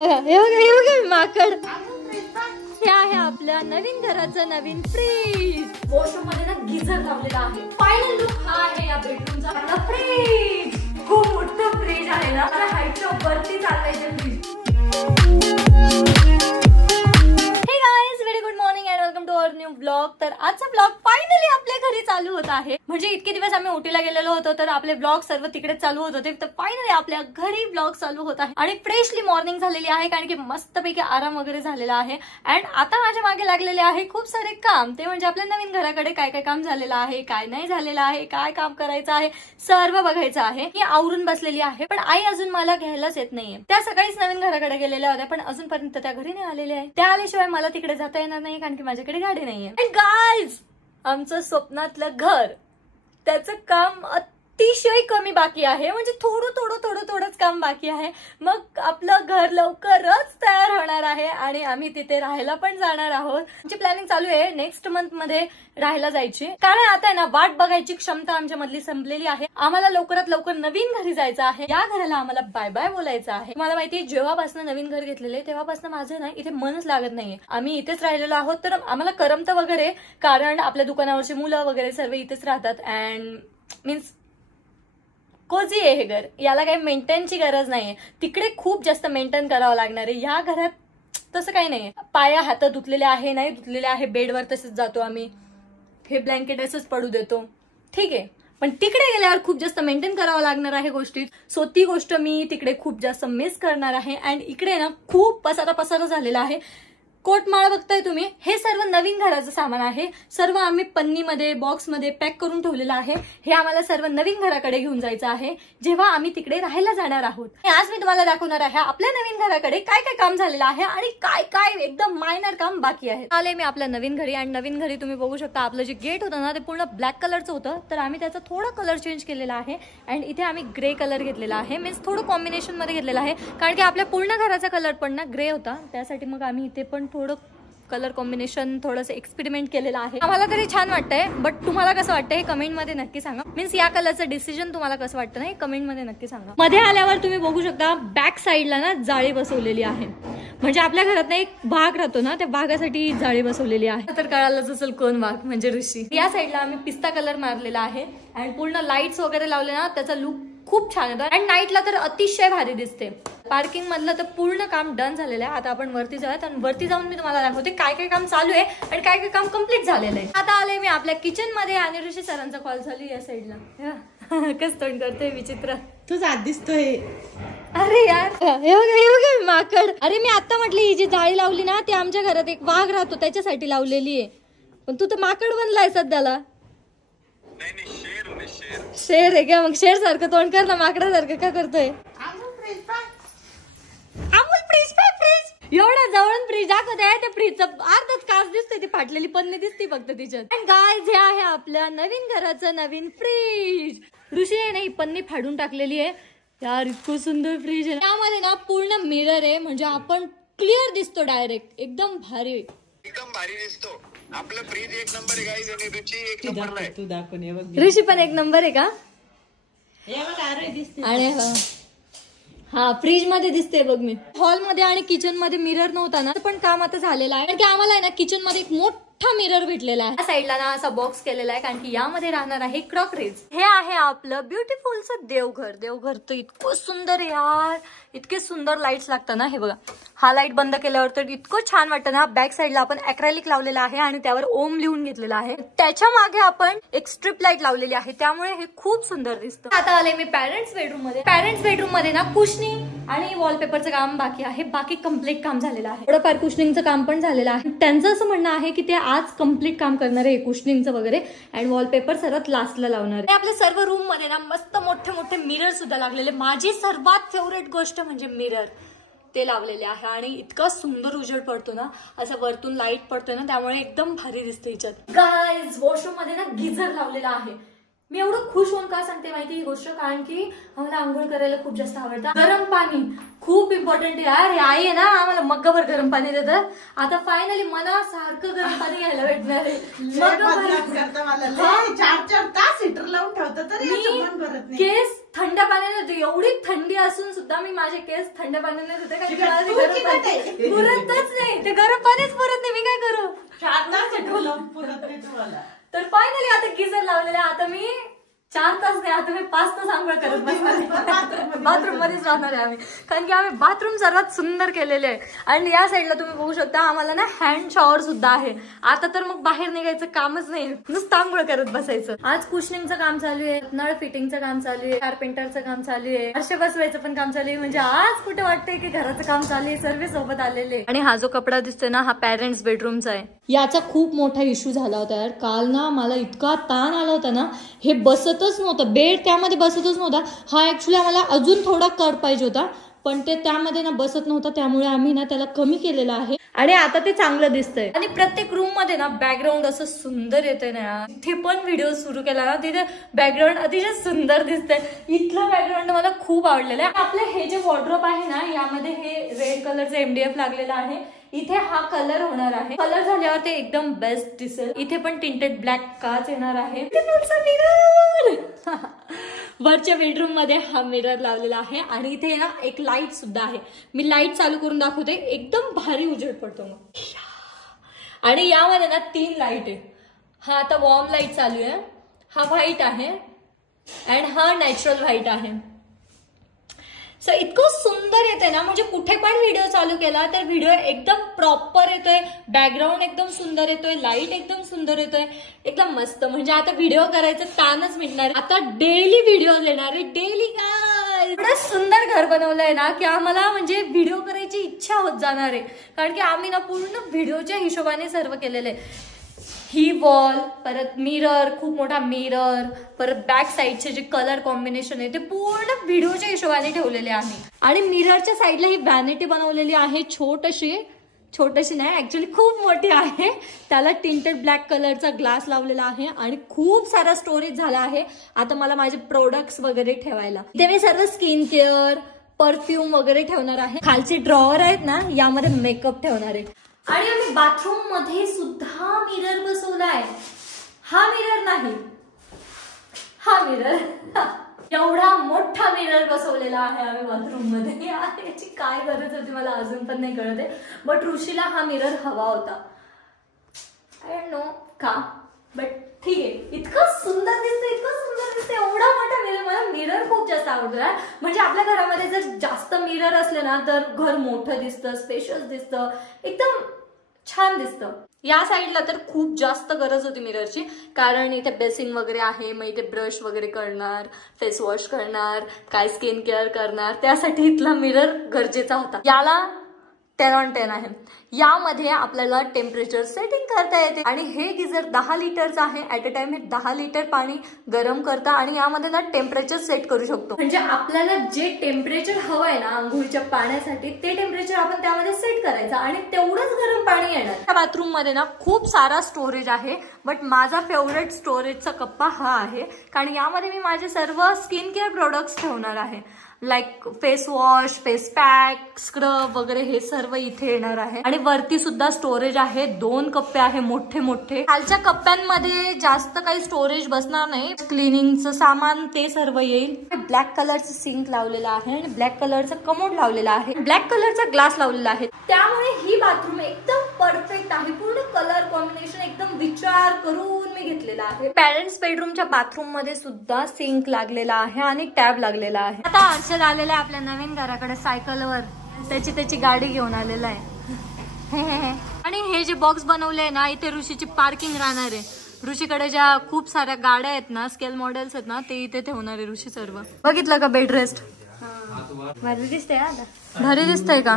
हे माकड हे आहे आपल्या नवीन घराचं नवीन फ्रीज. वॉशरूम मध्ये ना गिझर लावलेला आहे. फायनल लुक हा आहे या बेडरूमचा. आपला फ्रीज खूप मोठं फ्रीज आहे ना, हाईटच्या वरती चाललंय फ्रीज. New blog. तर आजचा ब्लॉग फायनली आपल्या घरी चालू होत आहे. म्हणजे इतके दिवस आम्ही उटीला गेलेलो होतो तर आपले ब्लॉग सर्व तिकडे चालू होत होते, तर फायनली आपल्या घरी ब्लॉग चालू होत आहे आणि फ्रेशली मॉर्निंग झालेली आहे कारण की मस्तपैकी आराम वगैरे झालेला आहे. अँड आता माझ्या मागे लागलेले आहे खूप सारे काम. ते म्हणजे आपल्या नवीन घराकडे काय काय काम झालेलं आहे, काय नाही झालेलं आहे, काय काम करायचं आहे, सर्व बघायचं आहे. मी आवरून बसलेली आहे पण आई अजून मला घ्यायलाच येत नाहीये. त्या सकाळीच नवीन घराकडे गेलेल्या होत्या पण अजूनपर्यंत त्या घरी नाही आलेल्या आहे. त्या आल्याशिवाय मला तिकडे जाता येणार नाही कारण की माझ्याकडे गाडी नाहीये. गाईज, आमचं स्वप्नातलं घर त्याचं काम अतिशय कमी बाकी आहे. म्हणजे थोडंच काम बाकी आहे. मग आपलं घर लवकरच तयार होणार आहे आणि आम्ही तिथे राहायला पण जाणार आहोत. आमची प्लॅनिंग चालू आहे नेक्स्ट मंथ मध्ये राहायला जायची. कारण आता आहे ना वाट बघायची क्षमता आमच्या मधली संपलेली आहे. आम्हाला लवकरात लवकर नवीन घरी जायचं आहे. या घराला आम्हाला बाय बाय बोलायचं आहे. मला माहिती जेव्हापासून नवीन घर घेतलेले तेव्हापासून माझं ना इथे मनच लागत नाहीये. आम्ही इथेच राहिलेलो आहोत तर आम्हाला करमतं वगैरे, कारण आपल्या दुकानावरची मुलं वगैरे सर्व इथेच राहतात. अँड मीन्स कोझी आहे हे घर. याला काही मेंटेनची गरज नाहीये. तिकडे खूप जास्त मेंटेन करावं लागणार आहे. या घरात तसं काही नाहीये. पाया हात धुतलेले आहे, नाही धुतलेले आहे, बेडवर तसेच जातो आम्ही. हे ब्लँकेट असंच पडू देतो, ठीक आहे. पण तिकडे गेल्यावर खूप जास्त मेंटेन करावं लागणार आहे गोष्टी. सो ती गोष्ट मी तिकडे खूप जास्त मिस करणार आहे. अँड इकडे ना खूप पसारा झालेला आहे. कोटमाळ बघताय तुम्ही, हे सर्व नवीन घराचं सामान आहे. सर्व आम्ही पन्नीमध्ये बॉक्समध्ये पॅक करून ठेवलेलं आहे. हे आम्हाला सर्व नवीन घराकडे घेऊन जायचं आहे जेव्हा आम्ही तिकडे राहायला जाणार आहोत. आज मी तुम्हाला दाखवणार आहे आपल्या नवीन घराकडे काय काय काम झालेलं आहे आणि काय काय एकदम मायनर काम बाकी आहे. आले मी आपल्या नवीन घरी आणि नवीन घरी तुम्ही बघू शकता आपलं जे गेट होतं ना ते पूर्ण ब्लॅक कलरचं होतं, तर आम्ही त्याचा थोडा कलर चेंज केलेला आहे. अँड इथे आम्ही ग्रे कलर घेतलेला आहे. मीन्स थोडं कॉम्बिनेशन मध्ये घेतलेलं आहे कारण की आपल्या पूर्ण घराचा कलर पण ना ग्रे होता. त्यासाठी मग आम्ही इथे पण थोडं कलर कॉम्बिनेशन थोडंसं एक्सपेरिमेंट केलेलं आहे. आम्हाला तरी छान वाटतंय, बट तुम्हाला कसं वाटतं हे कमेंट मध्ये नक्की सांगा. मीन्स या कलरचं डिसिजन तुम्हाला कसं वाटतं ना कमेंट मध्ये नक्की सांगा. मध्ये आल्यावर तुम्ही बघू शकता बॅक साईडला ना जाळी बसवलेली आहे. म्हणजे आपल्या घरात ना एक वाघ राहतो ना, त्या वाघासाठी जाळी बसवलेली आहे. तर कळालंच असेल कोण वाघ, म्हणजे ऋषी. या साईडला आम्ही पिस्ता कलर मारलेला आहे आणि पूर्ण लाईट्स वगैरे लावले ना त्याचा लुक खूप छान येतो. आणि नाईटला तर अतिशय भारी दिसते. पार्किंग मधलं तर पूर्ण काम डन झालेलं आहे. आता आपण वरती जाऊयात आणि वरती जाऊन मी तुम्हाला दाखवते काय काय काम चालू आहे आणि काय काय काम कम्प्लीट झालेलं आहे. आता आले मी आपल्या किचन मध्ये आणि ऋषी सरांचा कॉल चालू या साईडला. कस तोंड करतोय विचित्र, तूच आत दिसतोय. अरे यार, हे बघा माकड. अरे मी आता म्हटली ही जी जाळी लावली ना ती आमच्या घरात एक वाघ राहतो त्याच्यासाठी लावलेली आहे, पण तू तर माकड बनलाय सध्याला. शेर आहे का? मग शेर सारखं तोंड कर ना, माकडासारखं का करतोय? एवढा जवळून फ्रीज दाखवत आहे. त्या फ्रीजचा अर्धाच काच दिसतोय, ती फाटलेली पन्नी दिसते फक्त तिच्यात. गाईज, हे आहे आपल्या नवीन घराचं नवीन फ्रीज. ऋषीने नाही पन्नी फाडून टाकलेली आहे. यार इतकं सुंदर फ्रीज आहे. त्यामध्ये ना पूर्ण मिरर आहे, म्हणजे आपण क्लिअर दिसतो डायरेक्ट. एकदम भारी दिसतो. आपलं फ्रीज एक नंबर आहे गाईज आणि ऋषी एक नंबर आहे. तू दाखव. ऋषी पण एक नंबर आहे का? आणि हा फ्रीज मध्ये दिसते बघ. मी हॉल मध्ये आणि किचन मध्ये मिरर नव्हता ना, पण काम आता झालेलं आहे. कारण की आम्हाला आहे ना किचन मध्ये एक मोठा मिरर भेटलेला आहे. या साईडला ना असा बॉक्स केलेला आहे कारण की यामध्ये राहणार आहे क्रॉकरीज. हे आहे आपलं ब्युटिफुलचं देवघर. देवघर तर इतकं सुंदर आहे यार. इतके सुंदर लाईट्स लागतात ना. हे बघा, हा लाईट बंद केल्यावर तर इतकं छान वाटतं ना. बॅक साईडला आपण अॅक्रेलिक लावलेला आहे आणि त्यावर ओम लिहून घेतलेला आहे. त्याच्या मागे आपण एक स्ट्रिप लाईट लावलेली आहे, त्यामुळे हे खूप सुंदर दिसतं. आता आले मी पॅरेंट्स बेडरूम मध्ये. पॅरेंट्स बेडरूम मध्ये ना कुशनी आणि वॉलपेपरचं काम बाकी आहे. बाकी कम्प्लीट काम झालेलं आहे. थोडंफार कुशनिंगचं काम पण झालेलं आहे. त्यांचं असं म्हणणं आहे की ते आज कम्प्लीट काम करणार आहे कुशनिंगचं वगैरे, अँड वॉलपेपर सर्वात लास्टला लावणार आहे. आपल्या सर्व रूम मध्ये ना मस्त मोठे मोठे मिरर सुद्धा लागलेले. माझी सर्वात फेवरेट गोष्ट म्हणजे मिरर ते लावलेले आहे. आणि इतका सुंदर उजेड पडतो ना, असं वरतून लाईट पडतोय ना, त्यामुळे एकदम भारी दिसते याच्यात. गाईज, वॉशरूम मध्ये ना गिझर लावलेला आहे. मी एवढं खुश होऊन का सांगते माहिती ही गोष्ट, कारण की आम्हाला आंघोळ करायला खूप जास्त आवडतं. गरम पाणी खूप इम्पॉर्टंट आहे यार. हे आई आहे ना आम्हाला मग्गाभर गरम पाणी देतात. आता फायनली मला सारखं गरम पाणी घ्यायला भेटणार आहे. केस थंड पाण्याने धुते. एवढी थंडी असून सुद्धा मी माझे केस थंड पाण्याने धुते, कारण की मला ते गरम पाणी पुरतच नाही. ते गरम पाणीच पुरत नाही. मी काय करू? तर फायनली आता गिझर लावलेला. आता मी 4 तास नाही, आता मी 5 तास आंघोळ करत बसणार. बाथरूम मध्येच राहणार आहे आम्ही, कारण की आम्ही बाथरूम सर्वात सुंदर केलेले आहे. आणि या साईडला तुम्ही बघू शकता आम्हाला ना हँड शॉवर सुद्धा आहे. आता तर मग बाहेर निघायचं कामच नाही, नुसतं आंघोळ करत बसायचं. आज कुशनिंगचं काम चालू आहे, नळ फिटिंगचं काम चालू आहे, कारपेंटरचं काम चालू आहे, आरसे बसवायचं पण काम चालू आहे. म्हणजे आज कुठे वाटतंय की घराचं काम चालू आहे, सर्व सोबत आलेले. आणि हा जो कपडा दिसतोय ना, हा पॅरेंट्स बेडरूमचा आहे. याचा खूप मोठा इश्यू झाला होता यार. काल ना मला इतका ताण आला होता ना, हे बसतच नव्हतं, बेड त्यामध्ये बसतच नव्हता. हा ऍक्च्युली आम्हाला अजून थोडा कर पाहिजे होता, पण ते त्यामध्ये ना बसत नव्हता. त्यामुळे आम्ही ना त्याला कमी केलेलं आहे आणि आता ते चांगलं दिसतंय. आणि प्रत्येक रूम मध्ये ना बॅकग्राऊंड असं सुंदर येतंय ना. इथे पण व्हिडिओ सुरू केला ना, तिथे बॅकग्राऊंड अतिशय सुंदर दिसतंय. इथलं बॅकग्राऊंड मला खूप आवडलेलं आहे. आपले हे जे वॉर्डरोब आहे ना, यामध्ये हे रेड कलरचं MDF लागलेलं आहे. इथे हा कलर होणार आहे. कलर झाल्यावर ते एकदम बेस्ट दिसेल. इथे पण टिंटेड ब्लॅक काच येणार आहे. वरच्या बेडरूम मध्ये हा मिरर लावलेला आहे आणि इथे ना एक लाईट सुद्धा आहे. मी लाईट चालू करून दाखवते, एकदम भारी उजेड पडतो मग. आणि यामध्ये ना 3 लाईट आहे. हा आता वॉर्म लाईट चालू आहे, हा व्हाईट आहे आणि हा नॅचरल व्हाईट आहे. सो इतकं सुंदर येतंय ना, म्हणजे कुठे पण व्हिडिओ चालू केला तर व्हिडिओ एकदम प्रॉपर येतोय, बॅकग्राऊंड एकदम सुंदर येतोय, लाईट एकदम सुंदर येतोय, एकदम मस्त. म्हणजे आता व्हिडिओ करायचं ताणच मिळणार. आता डेली व्हिडिओ येणार आहे, डेली. काय एवढं सुंदर घर बनवलंय ना की आम्हाला म्हणजे व्हिडिओ करायची इच्छा होत जाणार आहे, कारण की आम्ही ना पूर्ण व्हिडिओच्या हिशोबाने सर्व केलेलं आहे. ही वॉल, परत मिरर, खूप मोठा मिरर, परत बॅक साईडचे जे कलर कॉम्बिनेशन आहे ते पूर्ण व्हिडिओच्या हिशोबाने ठेवलेले आहे. आणि मिररच्या साईडला ही व्हॅनिटी बनवलेली आहे, छोटीशी नाही ऍक्च्युली खूप मोठी आहे. त्याला टिंटेड ब्लॅक कलरचा ग्लास लावलेला आहे आणि खूप सारा स्टोरेज झाला आहे आता मला माझे प्रोडक्ट्स वगैरे ठेवायला. इथे मी सर्व स्किन केअर, परफ्यूम वगैरे ठेवणार आहे. खालचे ड्रॉवर आहेत ना, यामध्ये मेकअप ठेवणार आहे. आणि आम्ही बाथरूम मध्ये सुद्धा मिरर बसवलाय. हा मिरर नाही, हा मिरर. एवढा मोठा मिरर बसवलेला आहे आम्ही बाथरूम मध्ये. याची काय गरज होती मला अजून पण नाही कळत आहे, बट ऋषीला हा मिरर हवा होता. आय डोंट नो का, बट ठीक आहे. इतकं सुंदर दिसतं, इतकं सुंदर दिसतं, एवढा मोठा मिरर. मला मिरर खूप जास्त आवडतो. म्हणजे आपल्या घरामध्ये जर जास्त मिरर असले ना तर घर मोठं दिसतं, स्पेशियस दिसतं, एकदम छान दिसतं. या साईडला तर खूप जास्त गरज होती मिररची, कारण इथे बेसिन वगैरे आहे. मग इथे ब्रश वगैरे करणार, फेस वॉश करणार, काय स्किन केअर करणार, त्यासाठी इथला मिरर गरजेचा होता. याला 10 on 10 आहे. यामध्ये आपल्याला टेम्परेचर सेटिंग करता येते आणि हे गिझर 10 लिटरचं आहे. ऍट अ टाइम हे 10 लिटर पाणी गरम करता आणि यामध्ये ना टेम्परेचर सेट करू शकतो. म्हणजे आपल्याला जे टेम्परेचर हवं आहे ना आंघोळीच्या पाण्यासाठी, ते टेम्परेचर आपण त्यामध्ये सेट करायचं आणि तेवढंच गरम पाणी येणार. त्या बाथरूम मध्ये ना खूप सारा स्टोरेज आहे, बट माझा फेवरेट स्टोरेजचा कप्पा हा आहे, कारण यामध्ये मी माझे सर्व स्किन केअर प्रोडक्ट्स ठेवणार आहे. Like face wash, face pack, scrub वगैरे हे सर्व इथे येणार आहे. आणि वरती सुद्धा स्टोरेज आहे. 2 कप्पे आहे मोठे मोठे. खालच्या कप्प्यांमध्ये जास्त काही स्टोरेज बसणार नाही. क्लिनिंगचं सामान ते सर्व येईल. ब्लॅक कलरचं सिंक लावलेला आहे आणि ब्लॅक कलरचा कमोड लावलेला आहे. ब्लॅक कलरचा ग्लास लावलेला आहे. त्यामुळे ही बाथरूम एकदम परफेक्ट आहे. पूर्ण कलर कॉम्बिनेशन एकदम विचार करून मी घेतलेला आहे. पॅरेंट्स बेडरूमच्या बाथरूम मध्ये सुद्धा सिंक लागलेला आहे आणि टॅब लागलेला आहे. आता हर्षद आलेला आहे आपल्या नवीन घराकडे सायकलवर. त्याची गाडी घेऊन आलेला आहे. आणि हे जे बॉक्स बनवले ना, इथे ऋषीची पार्किंग राहणार आहे. ऋषीकडे ज्या खूप साऱ्या गाड्या आहेत ना, स्केल मॉडेल्स आहेत ना, ते इथे ठेवणार आहे ऋषी सर्व. बघितलं का बेड रेस्ट? भारी दिसतंय. आता भारी दिसतंय का?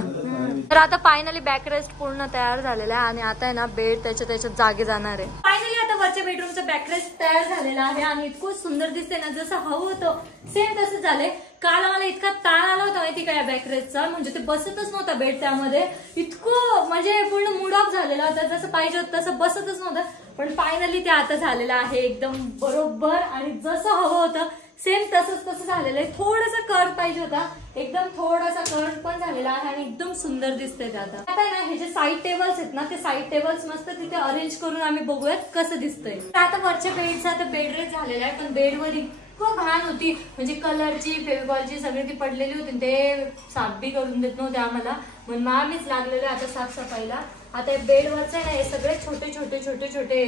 तर आता फायनली बॅक रेस्ट पूर्ण तयार झालेला आहे आणि आता आहे ना बेड त्याच्या जागी जाणार आहे. फायनली आता वरच्या बेडरूमचं बॅक रेस्ट तयार झालेला आहे आणि इतकं सुंदर दिसतंय ना, जसं हवं होतं सेम तसं झालंय. काल मला इतका ताण आला होता माहिती का या बॅक रेस्टचा, म्हणजे ते बसतच नव्हता बेड. त्यामध्ये इतकं म्हणजे पूर्ण मूड ऑफ झालेला होता. जसं पाहिजे होतं तसं बसतच नव्हतं. पण फायनली ते आता झालेलं आहे एकदम बरोबर आणि जसं हवं होतं सेम तसं झालेलं आहे. थोडासा कर्व पाहिजे होता, एकदम थोडासा कर्व पण झालेला आहे आणि एकदम सुंदर दिसतंय ते आता ना. हे जे साईड टेबल्स आहेत ना ते साईड टेबल्स मस्त तिथे अरेंज करून आम्ही बघूयात कसं दिसतंय. आता वरच्या बेडचा आता बेड रेस्ट झालेला आहे, पण बेडवर इतकं घाण होती म्हणजे कलरची फेविकॉलची सगळी ती पडलेली होती, ते साफ बी करून देत नव्हते आम्हाला, म्हणून आम्हीच लागलेलो आता साफसफाईला. आता बेडवरचे ना हे सगळे छोटे छोटे छोटे छोटे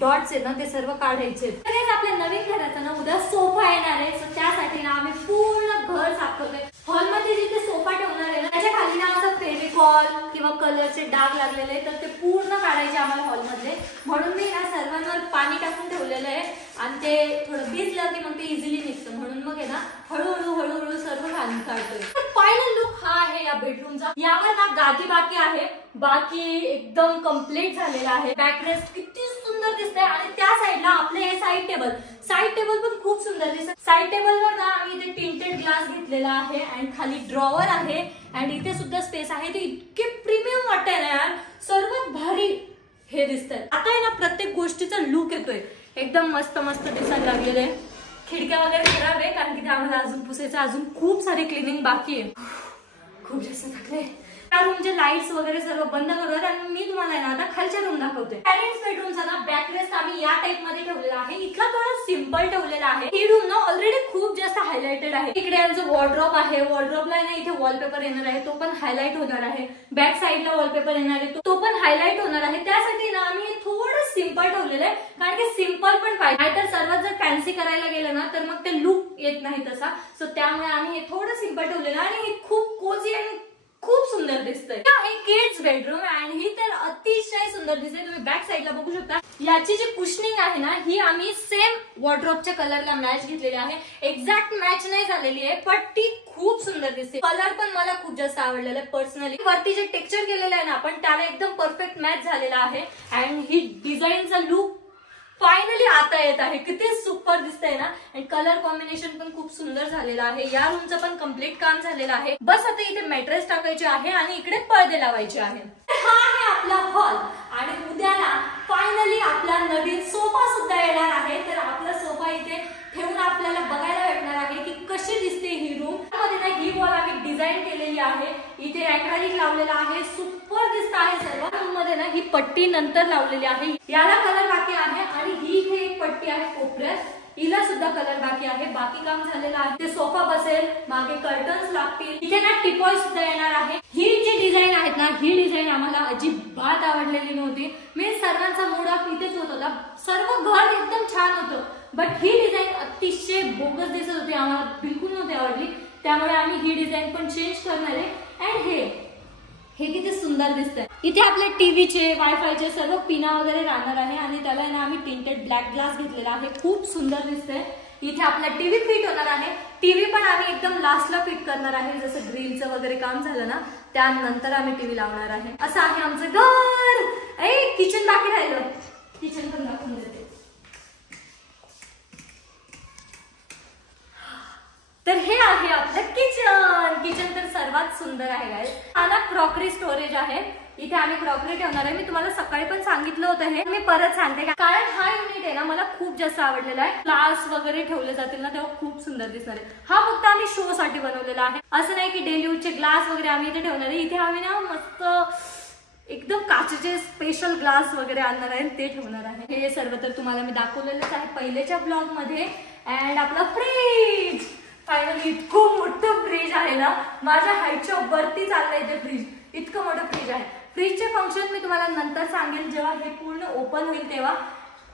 डॉट्स आहेत ना ते सर्व काढायचे. आपल्या नवीन घराचा ना उद्या सोफा येणार आहे, सो त्यासाठी ना आम्ही पूर्ण घर साफ करतोय. हॉलमध्ये जिथे सोफा ठेवणार आहे ना त्याच्या खाली ना असं फेविकॉल किंवा कलरचे डाग लागलेले तर ते पूर्ण काढायचे आम्हाला हॉलमधले, म्हणून मी ना सर्वांवर पाणी टाकून ठेवलेलं आहे आणि ते थोडं भिजलं की मग ते इझिली निघतं, म्हणून मग आहे ना हळूहळू हळूहळू सर्व घालून काढतोय. फायनल लुक हा आहे या बेडरूमचा. यावर ना गादी बाकी आहे, बाकी एकदम कम्प्लीट झालेला आहे. बॅकरेस्ट किती सुंदर दिसतंय आणि त्या साईडला आपले हे साईड टेबल पण खूप सुंदर दिसत. साईड टेबलवर ना आम्ही इथे टिंटेड ग्लास घेतलेला आहे आणि खाली ड्रॉवर आहे आणि इथे सुद्धा स्पेस आहे. ते इतके प्रीमियम वाटतंय ना यार, सर्वात भारी हे दिसतंय. आता आहे ना प्रत्येक गोष्टीचा लुक येतोय, एकदम मस्त मस्त दिसायला लागलेलं आहे. खिडक्या वगैरे खराब आहे कारण की ते आम्हाला अजून पुसायचं, अजून खूप सारे क्लिनिंग बाकी आहे. खूप जास्त थकले. त्या रूमचे लाईट्स वगैरे सर्व बंद करूयात आणि मी तुम्हाला ना आता खालच्या रूम दाखवते. पॅरेंट्स बेडरूमचा ना बॅकरेस्ट आम्ही या टाइप मध्ये ठेवलेला आहे. इथला थोडा सिम्पल ठेवलेला आहे. ही रूम ना ऑलरेडी खूप जास्त हायलाइटेड आहे. इकडे आमचं वॉर्डरोब आहे, वॉर्डरोबला ना इथे वॉलपेपर येणार आहे, तो पण हायलाइट होणार आहे. बॅक साईडला वॉलपेपर येणार आहे, तो पण हायलाइट होणार आहे. त्यासाठी ना आम्ही थोडं सिम्पल ठेवलेलं आहे कारण की सिम्पल पण पाहिजे, नाहीतर सर्वात जर फॅन्सी करायला गेलं ना तर मग ते लुक येत नाही तसा. सो त्यामुळे आम्ही हे थोडं सिम्पल ठेवलेलं आहे आणि हे खूप कोझी आणि खूप सुंदर दिसतंय. हे किड्स बेडरूम आणि ही तर अतिशय सुंदर दिसते. तुम्ही बॅक साईडला बघू शकता. याची जी कुशनिंग आहे ना ही आम्ही सेम वॉर्डरोबच्या कलरला मॅच घेतलेली आहे. एक्झॅक्ट मॅच नाही झालेली आहे पण ती खूप सुंदर दिसते. कलर पण मला खूप जास्त आवडलेला आहे पर्सनली. वरती जे टेक्स्चर केलेलं आहे ना आपण त्याला एकदम परफेक्ट मॅच झालेला आहे आणि ही डिझाईनचा लुक फायनली आता येत आहे. किती सुपर दिसतंय ना आणि कलर कॉम्बिनेशन पण खूप सुंदर झालेला आहे. या रूमचं पण कम्प्लीट काम झालेलं आहे. बस आता इथे मॅट्रेस टाकायचे आहे आणि इकडे पडदे लावायचे आहे. हा आहे आपला हॉल आणि उद्याला फायनली आपला नवीन सोफा सुद्धा येणार आहे. तर आपला सोफा इथे ठेवून आपल्याला बघायला भेटणार आहे की कशी दिसते ही रूम. मध्ये ना ही वॉल आम्ही डिझाईन केलेली आहे. इथे ॲक्रेलिक लावलेला आहे, सुपर दिसत आहे सर्व. रूम मध्ये ना ही पट्टी नंतर लावलेली आहे, याला कलर बाकी आहे आणि ही इथे एक पट्टी आहे कोपऱ्यात, हिला सुद्धा कलर बाकी आहे. बाकी काम झालेलं आहे. ते सोफा बसेल, मागे कर्टन्स लागतील, इथे ना टिपॉय सुद्धा येणार आहे. ही जी डिझाईन आहेत ना ही डिझाईन आम्हाला अजिबात आवडलेली नव्हती. मी सर्वांचा मूड ऑफ इथेच होत होता. सर्व घर एकदम छान होतं बट ही डिझाईन अतिशय बोगस दिसत होती, आम्हाला बिलकुल नव्हती आवडली. त्यामुळे आम्ही ही डिझाईन पण चेंज करणार आहे. अँड हे किती सुंदर दिसतंय. इथे आपले टीव्हीचे वायफायचे सर्व पिना वगैरे राहणार आहे आणि त्याला ना आम्ही टिंटेड ब्लॅक ग्लास घेतलेला आहे. खूप सुंदर दिसतंय. इथे आपला टीव्ही फिट होणार आहे. टीव्ही पण आम्ही एकदम लास्टला फिट करणार आहे, जसं ग्रिलचं वगैरे काम झालं ना त्यानंतर आम्ही टीव्ही लावणार आहे. असं आहे आमचं घर. किचन बाकी राहिलं, किचन पण दाखवून देते. तर हे आहे आपलं किचन. किचन तर सर्वात सुंदर आहे गाइस. हा ना क्रॉकरी स्टोरेज आहे. इथे आम्ही क्रॉकरी ठेवणार आहे. मी तुम्हाला सकाळी पण सांगितलं होतं हे, मी परत सांगते कारण हा युनिट आहे ना मला खूप जास्त आवडलेला आहे. ग्लास वगैरे ठेवले जातील ना तेव्हा खूप सुंदर दिसणार आहे. हा फक्त आम्ही शो साठी बनवलेला आहे, असं नाही की डेली यूजचे ग्लास वगैरे आम्ही इथे ठेवणार आहे. इथे आम्ही ना मस्त एकदम काचेचे स्पेशल ग्लास वगैरे आणणार आहे, ते ठेवणार आहे. हे सर्व तर तुम्हाला मी दाखवलेलंच आहे पहिलेच्या ब्लॉग मध्ये. अँड आपला फ्रीज फायनली इतकं मोठं फ्रीज आहे ना, माझ्या हाईटच्या वरती चाललंय ते फ्रीज. इतकं मोठं फ्रीज आहे. फ्रीजचे फंक्शन मी तुम्हाला नंतर सांगेल जेव्हा हे पूर्ण ओपन होईल तेव्हा.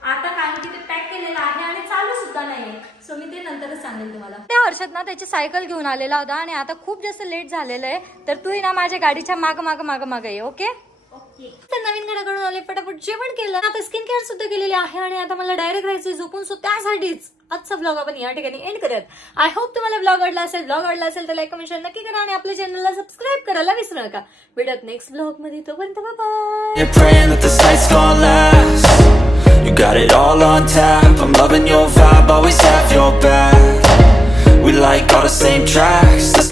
आता कारण की ते पॅक केलेलं आहे आणि चालू सुद्धा नाहीये, सो मी ते नंतरच सांगेल तुम्हाला. त्या वर्षात ना त्याची सायकल घेऊन आलेला होता आणि आता खूप जास्त लेट झालेलं आहे, तर तू ना माझ्या गाडीच्या माग ये. ओके तर नवीन घराकडून आले, पटापट जेवण केलं, आता स्किन केअर सुद्धा केलेली आहे आणि आता मला डायरेक्ट राहायचं झोपून. सो त्यासाठीच आजचा ब्लॉग आपण या ठिकाणी एंड करत. आय होप तुम्हाला ब्लॉग आवडला असेल. ब्लॉग आवडला असेल तर लाईक कमेंट शेअर नक्की करा आणि आपल्या चॅनलला सबस्क्राईब करायला विसरू नका. भेटत नेक्स्ट ब्लॉग मध्ये. तोपर्यंत bye bye. You got it all on tap. I'm loving your vibe, always have your back. We like all the same tracks.